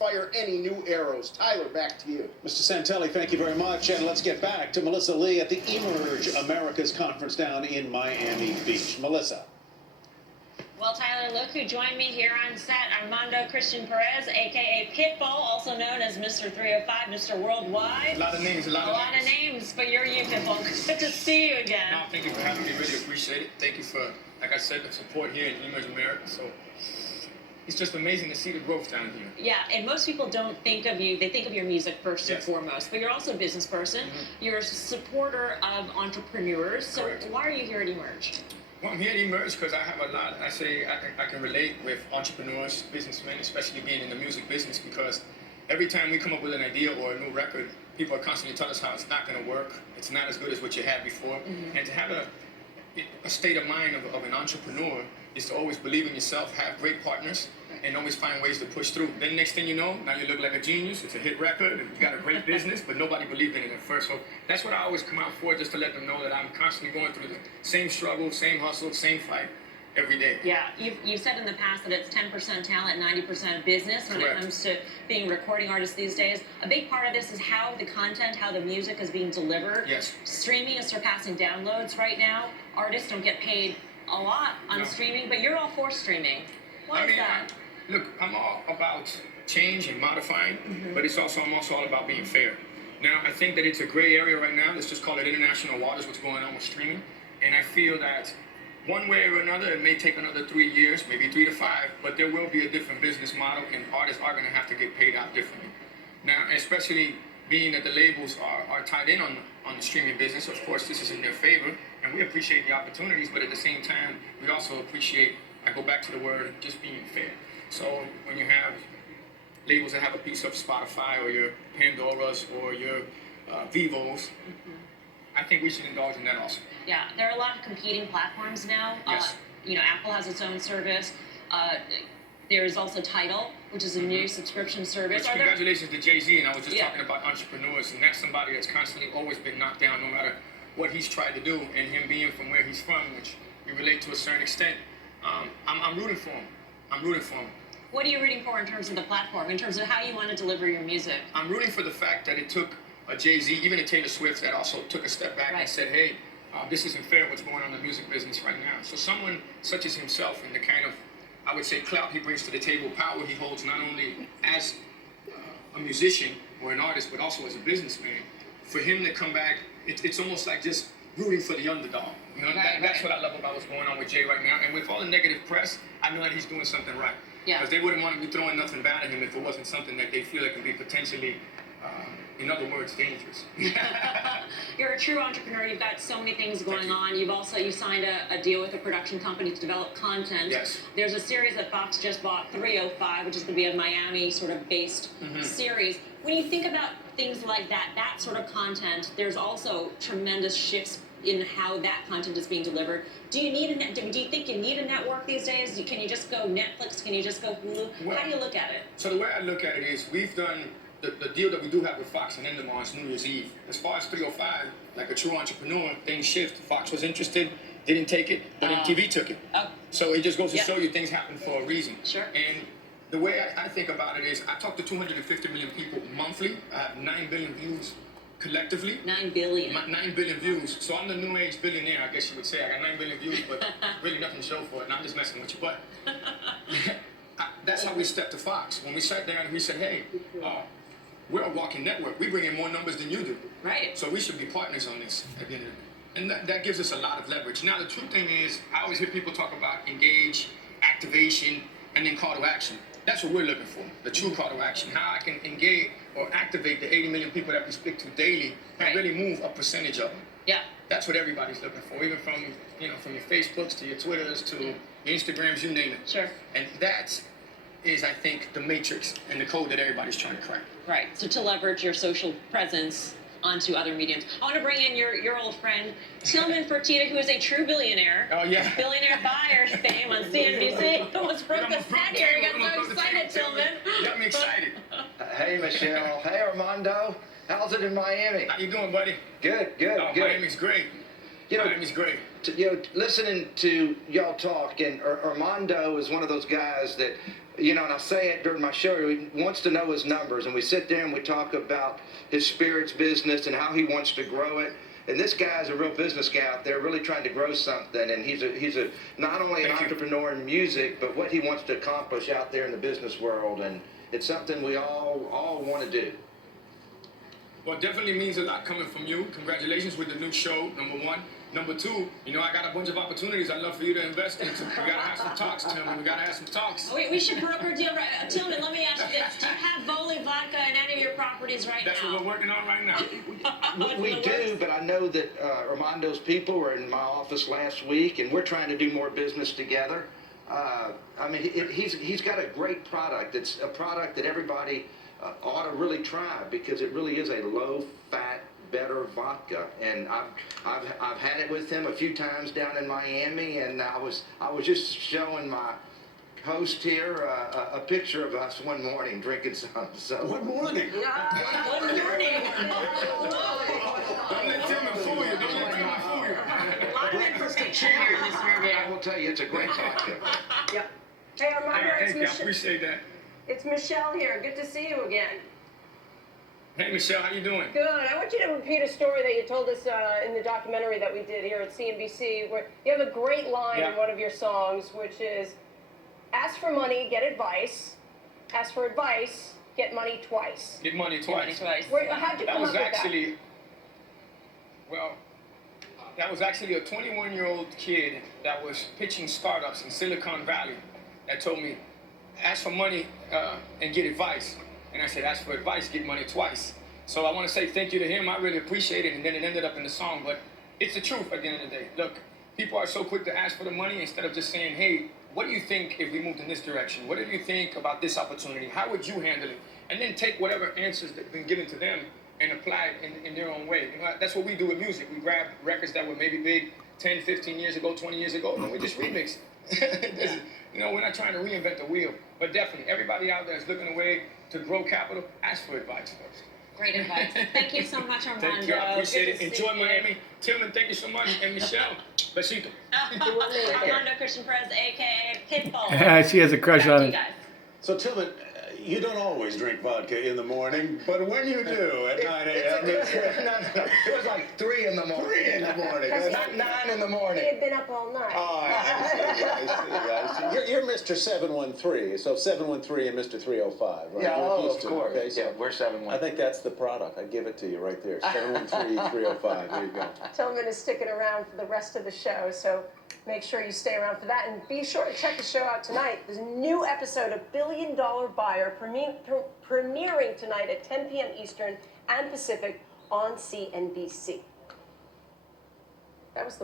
fire any new arrows. Tyler, back to you. Mr. Santelli, thank you very much. And let's get back to Melissa Lee at the Emerge Americas Conference down in Miami Beach. Melissa. Well, Tyler, look who joined me here on set. Armando Christian Perez, a.k.a. Pitbull, also known as Mr. 305, Mr. Worldwide. A lot of names, a lot of names. But you're you, Pitbull. Good to see you again. No, thank you for having me. Really appreciate it. Thank you for, like I said, the support here in Emerge America. So it's just amazing to see the growth down here. Yeah, and most people don't think of you, they think of your music first and Yes. foremost, but you're also a business person. Mm-hmm. You're a supporter of entrepreneurs. So Correct. why are you here at Emerge? Well, I'm here at Emerge because I have a lot, I can relate with entrepreneurs, businessmen, especially being in the music business, because every time we come up with an idea or a new record, people are constantly telling us how it's not going to work, it's not as good as what you had before. Mm-hmm. And to have a state of mind of an entrepreneur is to always believe in yourself, have great partners, and always find ways to push through. Then next thing you know, now you look like a genius, it's a hit record, and you got a great business, but nobody believed in it at first. So that's what I always come out for, just to let them know that I'm constantly going through the same struggle, same hustle, same fight every day. Yeah, you've said in the past that it's 10% talent, 90% business when Correct. it comes to being a recording artist these days. A big part of this is how the content, how the music is being delivered. Yes. Streaming is surpassing downloads right now. Artists don't get paid a lot on streaming, but you're all for streaming. Why is that? Look, I'm all about change and modifying, but I'm also all about being fair. Now, I think that it's a gray area right now. Let's just call it international waters, what's going on with streaming. And I feel that one way or another, it may take another 3 years, maybe 3 to 5, but there will be a different business model, and artists are going to have to get paid out differently. Now, especially being that the labels are tied in on the streaming business, of course, this is in their favor, and we appreciate the opportunities, but at the same time, we also appreciate, I go back to the word, just being fair. So when you have labels that have a piece of Spotify or your Pandoras or your Vivos, I think we should indulge in that also. Yeah, there are a lot of competing platforms now. Yes. Apple has its own service. There is also Tidal, which is a new subscription service. Which, congratulations to Jay-Z, and I was just talking about entrepreneurs, and that's somebody that's constantly always been knocked down no matter what he's tried to do, and him being from where he's from, which we relate to a certain extent. I'm rooting for him. I'm rooting for him. What are you rooting for in terms of the platform, in terms of how you want to deliver your music? I'm rooting for the fact that it took a Jay-Z, even a Taylor Swift, that also took a step back and said, hey, this isn't fair what's going on in the music business right now. So someone such as himself and the kind of, I would say, clout he brings to the table, power he holds not only as a musician or an artist, but also as a businessman, for him to come back, it's almost like just rooting for the underdog. You know, that's what I love about what's going on with Jay right now. And with all the negative press, I know that he's doing something right. Yeah. Because they wouldn't want to be throwing nothing bad at him if it wasn't something that they feel that can be potentially, in other words, dangerous. You're a true entrepreneur. You've got so many things going on. You signed a deal with a production company to develop content. Yes. There's a series that Fox just bought, 305, which is going to be a Miami sort of based series. When you think about things like that sort of content, there's also tremendous shifts in how that content is being delivered. Do you think you need a network these days? Can you just go Netflix? Can you just go Hulu? Well, how do you look at it? So the way I look at it is we've done the deal that we do have with Fox and Endemol is New Year's Eve. As far as 305, like a true entrepreneur, things shift. Fox was interested, didn't take it, but MTV took it. Oh. So it just goes to show you things happen for a reason. Sure. And the way I think about it is I talk to 250 million people monthly. I have 9 billion views collectively. 9 billion. 9 billion views. So I'm the new age billionaire, I guess you would say. I got 9 billion views, but really nothing to show for it. And I'm just messing with you. But that's how we stepped to Fox. When we sat down and we said, hey, we're a walking network. We bring in more numbers than you do. Right. So we should be partners on this at the end of the day. And that gives us a lot of leverage. Now, the true thing is, I always hear people talk about engage, activation, and then call to action. That's what we're looking for, the true call to action. How I can engage or activate the 80 million people that we speak to daily and really move a percentage of them. Yeah. That's what everybody's looking for, even from your Facebooks to your Twitters to your Instagrams, you name it. Sure. And that is, I think, the matrix and the code that everybody's trying to crack. Right. So to leverage your social presence onto other mediums. I want to bring in your old friend, Tillman Fertitta, who is a true billionaire. Oh, yeah. Billionaire buyer fame on CNBC. Almost broke the set here. You got so excited, Tillman. Got me excited. Hey, Michelle. Hey, Armando. How's it in Miami? How you doing, buddy? Good. Miami's great. Miami's great. Listening to y'all talk, and Armando is one of those guys that, you know, and I say it during my show, he wants to know his numbers, and we sit there and we talk about his spirits business and how he wants to grow it. And this guy's a real business guy out there, really trying to grow something. And he's a not only an entrepreneur in music, but what he wants to accomplish out there in the business world. And it's something we all want to do. Well, it definitely means a lot coming from you. Congratulations with the new show, number one. Number two, you know, I got a bunch of opportunities I'd love for you to invest into. We gotta have some talks, Tillman. We gotta have some talks. We should broker a deal. Tillman, let me ask you this. Do you have Voli vodka in any of your properties right That's now? what we're working on right now. We do, but I know that Armando's people were in my office last week, and we're trying to do more business together. I mean, he's got a great product. It's a product that everybody ought to really try because it really is a low-fat, better vodka. And I've had it with him a few times down in Miami, and I was just showing my host here a picture of us one morning drinking some. So Good morning. Good morning. Don't let Tillman fool you. Don't let Tillman fool you. A lot of information here in this review. I will tell you, it's a great vodka. Yep. Hey, Armando, it's Thank you. I Michelle. appreciate that. It's Michelle here. Good to see you again. Hey, Michelle, how you doing? Good. I want you to repeat a story that you told us in the documentary that we did here at CNBC, where you have a great line in one of your songs, which is, ask for money, get advice. Ask for advice, get money twice. Get money twice. How'd you That come was up with actually, well, that was actually a 21-year-old kid that was pitching startups in Silicon Valley that told me, ask for money and get advice. And I said, ask for advice, get money twice. So I want to say thank you to him. I really appreciate it. And then it ended up in the song. But it's the truth at the end of the day. Look, people are so quick to ask for the money instead of just saying, hey, what do you think if we moved in this direction? What do you think about this opportunity? How would you handle it? And then take whatever answers that have been given to them and apply it in their own way. You know, that's what we do with music. We grab records that were maybe big 10, 15 years ago, 20 years ago, and then we just remix it. You know, we're not trying to reinvent the wheel. But definitely, everybody out there is looking away to grow capital. Ask for advice first. Great advice. Thank you so much, Armando. Thank you. I appreciate Good it. to Enjoy see you. Miami. Tillman, thank you so much. And Michelle, besito. Armando Christian Perez, a.k.a. Pitbull. She has a crush Back on to you him. guys. So, Tillman, you don't always drink vodka in the morning, but when you do at 9 a.m., No. It was like 3 in the morning. 3 in the morning. Not 9 in the He morning. had been up all night. Oh, I see. You're Mr. 713, so 713 and Mr. 305, right? Yeah, You're of Houston, course. okay, so Yeah, we're 7-1. I think that's the product. I give it to you right there. 713 305. There you go. Tillman is sticking around for the rest of the show, so make sure you stay around for that. And be sure to check the show out tonight. There's a new episode of Billion Dollar Buyer premiering tonight at 10 p.m. Eastern and Pacific on CNBC. That was the